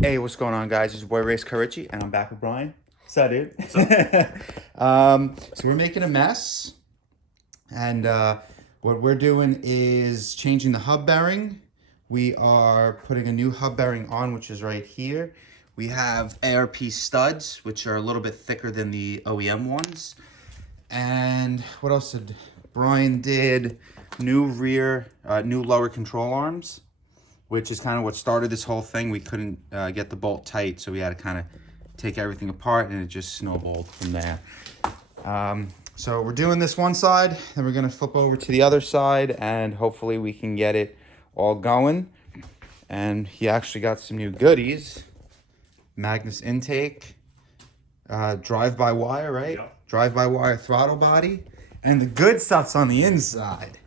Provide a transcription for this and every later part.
Hey, what's going on, guys? It's your boy RaceCarRichie, and I'm back with Brian. What's up, dude? What's up? So we're making a mess, and what we're doing is changing the hub bearing. We are putting a new hub bearing on, which is right here. We have ARP studs, which are a little bit thicker than the OEM ones. And what else did Brian did? New lower control arms, which is kind of what started this whole thing. We couldn't get the bolt tight, so we had to kind of take everything apart, and it just snowballed from there. So we're doing this one side, then we're gonna flip over to the other side, and hopefully we can get it all going. And he actually got some new goodies. Magnus intake, drive-by-wire, right? Yep. Drive-by-wire throttle body. And the good stuff's on the inside.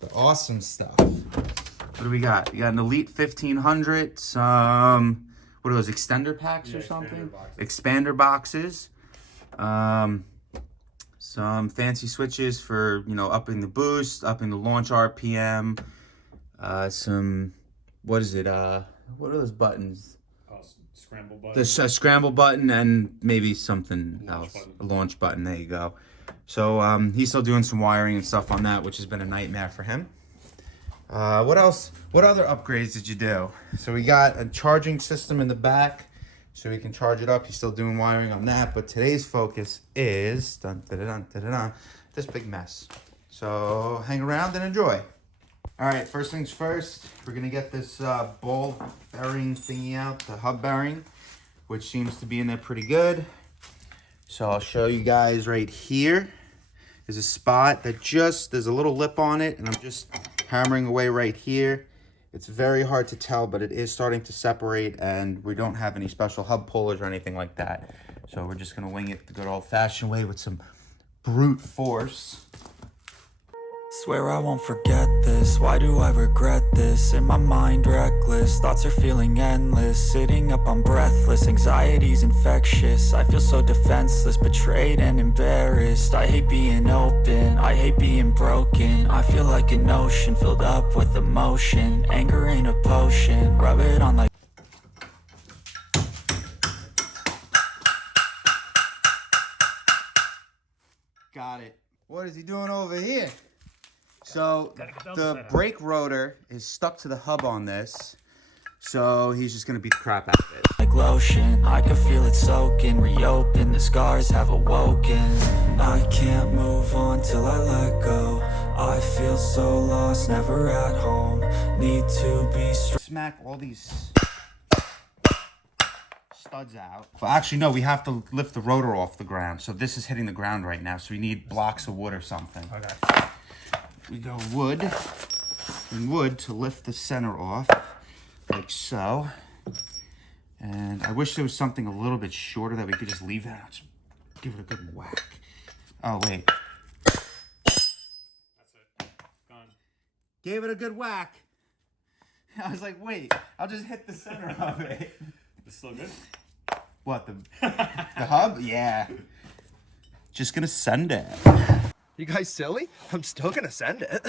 The awesome stuff. What do we got? We got an Elite 1500, some, what are those, extender packs or something? Expander boxes. Some fancy switches for, upping the boost, upping the launch RPM. Some, what is it? What are those buttons? Scramble button. There's a scramble button and maybe something else. A launch button, there you go. So he's still doing some wiring and stuff on that, which has been a nightmare for him. What else? What other upgrades did you do? So we got a charging system in the back, so we can charge it up. He's still doing wiring on that, but today's focus is this big mess. So hang around and enjoy. All right, first things first, we're gonna get this ball bearing thingy out, the hub bearing, which seems to be in there pretty good. So I'll show you guys right here. There's a spot that there's a little lip on it, and I'm just hammering away right here. It's very hard to tell, but it is starting to separate, and we don't have any special hub pullers or anything like that. So we're just gonna wing it the good old-fashioned way with some brute force. Swear I won't forget this, why do I regret this? In my mind reckless, thoughts are feeling endless. Sitting up, I'm breathless, anxiety's infectious. I feel so defenseless, betrayed and embarrassed. I hate being open, I hate being broken. I feel like an ocean filled up with emotion. Anger ain't a potion, rub it on like Got it. What is he doing over here? So the brake rotor is stuck to the hub on this, so he's just gonna beat the crap out of it. like lotion, I can feel it soaking, reopen, the scars have awoken. I can't move on till I let go. I feel so lost, never at home. Need to be strong. Smack all these studs out. Well, actually, no, we have to lift the rotor off the ground. So this is hitting the ground right now, so we need blocks of wood or something. Okay. We go wood and wood to lift the center off, like so. And I wish there was something a little bit shorter that we could just leave that. Just give it a good whack. Oh, wait. That's it. Gone. Gave it a good whack. I was like, wait, I'll just hit the center of it. This still good? What, the hub? Yeah. Just gonna send it. You guys silly? I'm still gonna send it.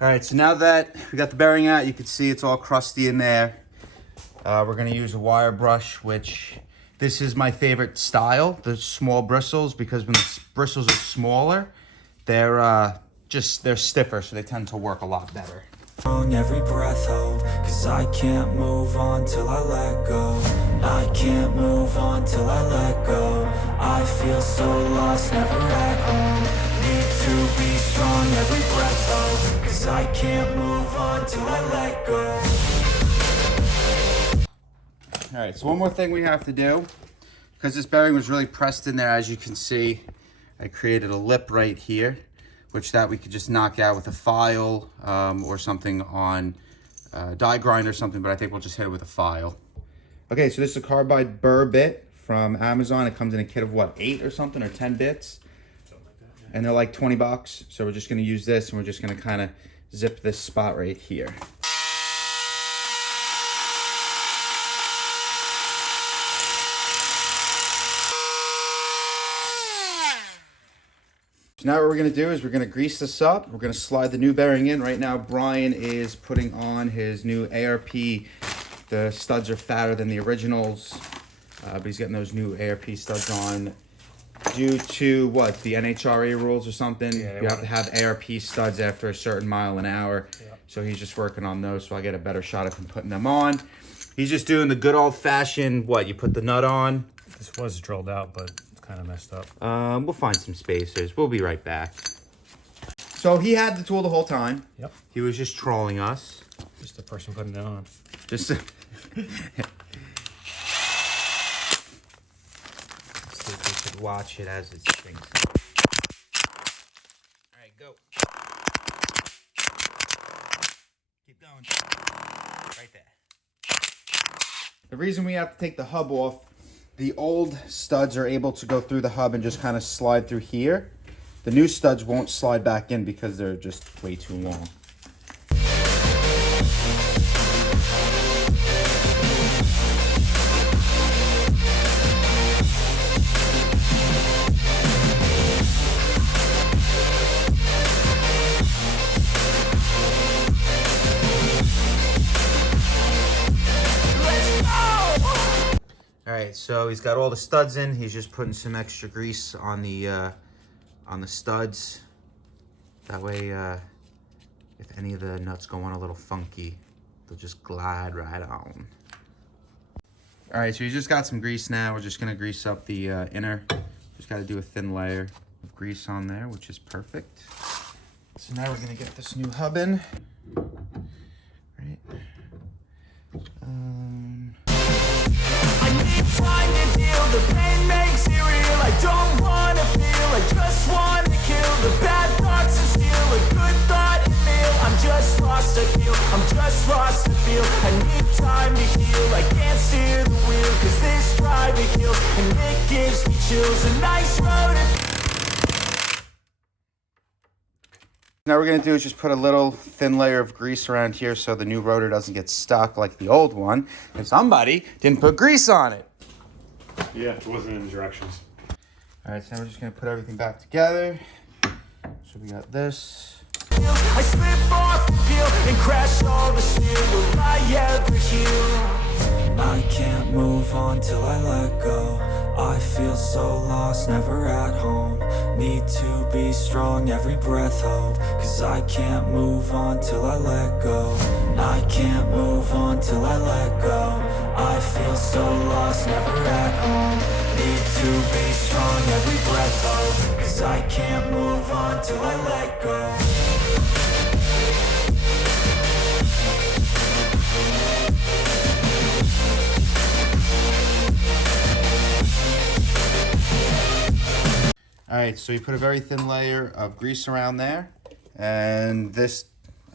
All right, so now that we got the bearing out, you can see it's all crusty in there. We're gonna use a wire brush, which this is my favorite style, the small bristles, because when the bristles are smaller, they're stiffer, so they tend to work a lot better. Every breath hold, cause I can't move on till I let go. I can't move on till I let go. I feel so lost, never at home. Need to be strong, every breath hold, cause I can't move on till I let go. All right, so one more thing we have to do, because this bearing was really pressed in there, as you can see, I created a lip right here, which we could just knock out with a file or something on a die grind or something, but I think we'll just hit it with a file. Okay, so this is a carbide burr bit from Amazon. It comes in a kit of what, 8 or something, or 10 bits? Something like that, yeah. And they're like 20 bucks. So we're just gonna use this, and we're just gonna kind of zip this spot right here. So now what we're gonna do is we're gonna grease this up. We're gonna slide the new bearing in. Right now, Brian is putting on his new ARP, the The studs are fatter than the originals, but he's getting those new ARP studs on due to what, the NHRA rules or something. Yeah, you have to have ARP studs after a certain mile an hour. Yeah. So he's just working on those, so I get a better shot of him putting them on. He's just doing the good old fashioned, what, you put the nut on. This was drilled out, but it's kind of messed up. We'll find some spacers. We'll be right back. So he had the tool the whole time. Yep. He was just trolling us. Just the person putting it on. Just Let's see if we could watch it as it sinks. All right, go. Keep going. Right there. The reason we have to take the hub off, the old studs are able to go through the hub and just kind of slide through here. The new studs won't slide back in because they're just way too long. Alright, so he's got all the studs in. He's just putting some extra grease on the studs. That way, if any of the nuts go on a little funky, they'll just glide right on. Alright, so he's just got some grease now. We're just going to grease up the inner. Just got to do a thin layer of grease on there, which is perfect. So now we're going to get this new hub in. Right. I need time to heal, the pain makes it real. I don't wanna feel, I just wanna kill the bad thoughts and steal a good thought and feel. I'm just lost, I feel, I'm just lost, I feel. I need time to heal, I can't steer the wheel, cause this drive it kills, and it gives me chills. A nice road to Now what we're going to do is just put a little thin layer of grease around here so the new rotor doesn't get stuck like the old one. And somebody didn't put grease on it. Yeah, it wasn't in the directions. Alright, so now we're just going to put everything back together. So we got this. I slip off the peel and crash all the steel. Will I ever heal? I can't move on till I let go. I feel so lost, never at home. Need to be strong, every breath hold. Cause I can't move on till I let go. I can't move on till I let go. I feel so lost, never at home. Need to be strong, every breath hold. Cause I can't move on till I let go. Alright, so you put a very thin layer of grease around there. And this,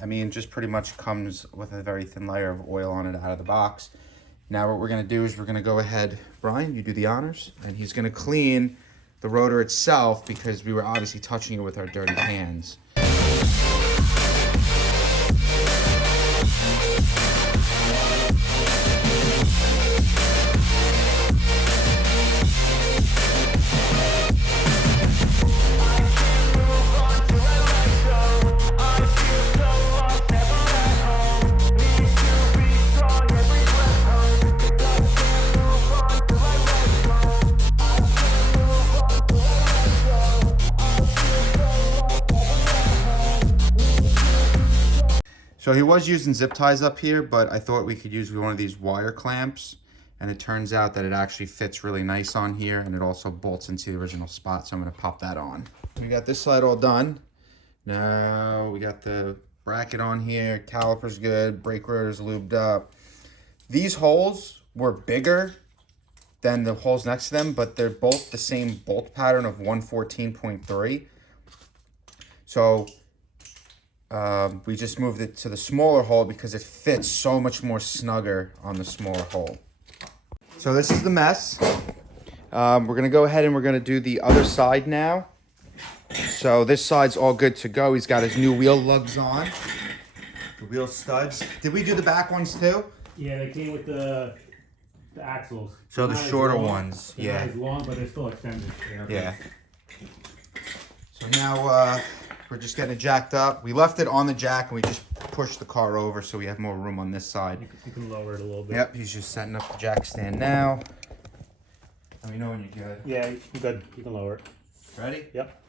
I mean, just pretty much comes with a very thin layer of oil on it out of the box. Now what we're going to do is we're going to go ahead, Brian, you do the honors. And he's going to clean the rotor itself because we were obviously touching it with our dirty hands. So he was using zip ties up here, but I thought we could use one of these wire clamps. And it turns out that it actually fits really nice on here, and it also bolts into the original spot, so I'm going to pop that on. We got this side all done. Now we got the bracket on here, caliper's good, brake rotor's lubed up. These holes were bigger than the holes next to them, but they're both the same bolt pattern of 114.3. So we just moved it to the smaller hole because it fits so much more snugger on the smaller hole. So this is the mess. We're going to go ahead and we're going to do the other side now. So this side's all good to go. He's got his new wheel lugs on. The wheel studs. Did we do the back ones too? Yeah, they came with the axles. So the Not as shorter long, ones, they're yeah. not as long, but they're still extended. Yeah. So now We're just getting it jacked up. We left it on the jack and we just pushed the car over so we have more room on this side. You can lower it a little bit. Yep, he's just setting up the jack stand now. Let me know when you're good. Yeah, you're good. You can lower it. Ready? Yep.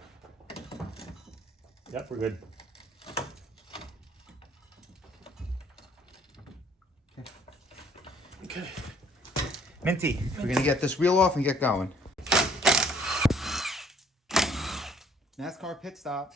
Yep, we're good. Okay. Minty, we're gonna get this wheel off and get going. NASCAR pit stop.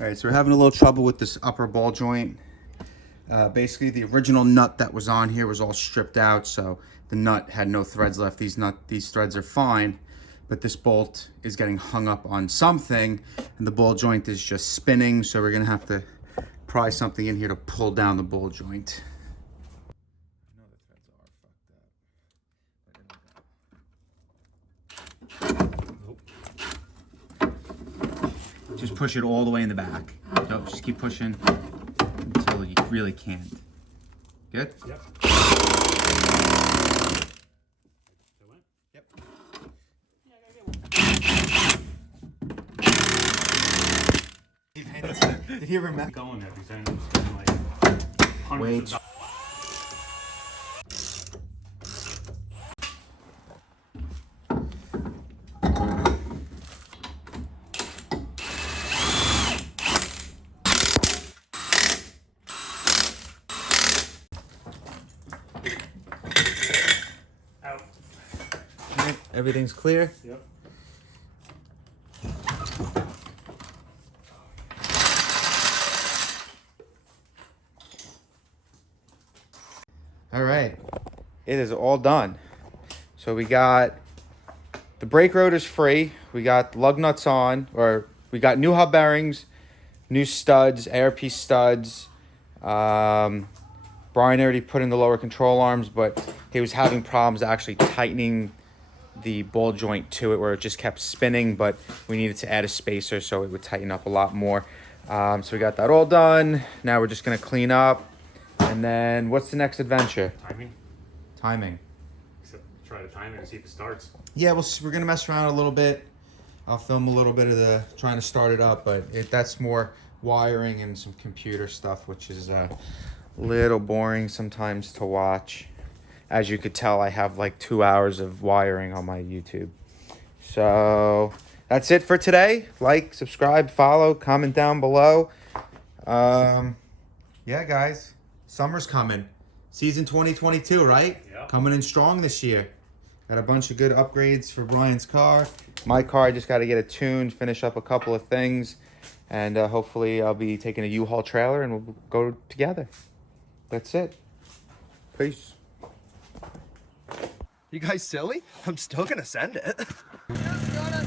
All right, so we're having a little trouble with this upper ball joint. Basically, the original nut that was on here was all stripped out, so the nut had no threads left. These threads are fine, but this bolt is getting hung up on something, and the ball joint is just spinning, so we're gonna have to pry something in here to pull down the ball joint. Just push it all the way in the back. Nope, just keep pushing until you really can't. Good? Yep. Yep. Did he remember? Going every time. It's kind of like hundreds Wait. of dollars. Out. Everything's clear? Yep. All right, it is all done. So we got the brake rotors free. We got lug nuts on, or we got new hub bearings, new studs, ARP studs. Brian already put in the lower control arms, but he was having problems actually tightening the ball joint to it where it just kept spinning, but we needed to add a spacer so it would tighten up a lot more. So we got that all done. Now we're just gonna clean up. And then what's the next adventure? Timing. Timing. Except try to time it and see if it starts. Yeah, we're gonna mess around a little bit. I'll film a little bit of the trying to start it up, but that's more wiring and some computer stuff, which is a little boring sometimes to watch. As you could tell, I have like 2 hours of wiring on my YouTube. So that's it for today. Like, subscribe, follow, comment down below. Yeah, guys, summer's coming. Season 2022, right? Yeah. Coming in strong this year. Got a bunch of good upgrades for Brian's car. My car, I just got to get it tuned, finish up a couple of things, and hopefully I'll be taking a U-Haul trailer and we'll go together. That's it. Peace. You guys silly? I'm still gonna send it. Just gonna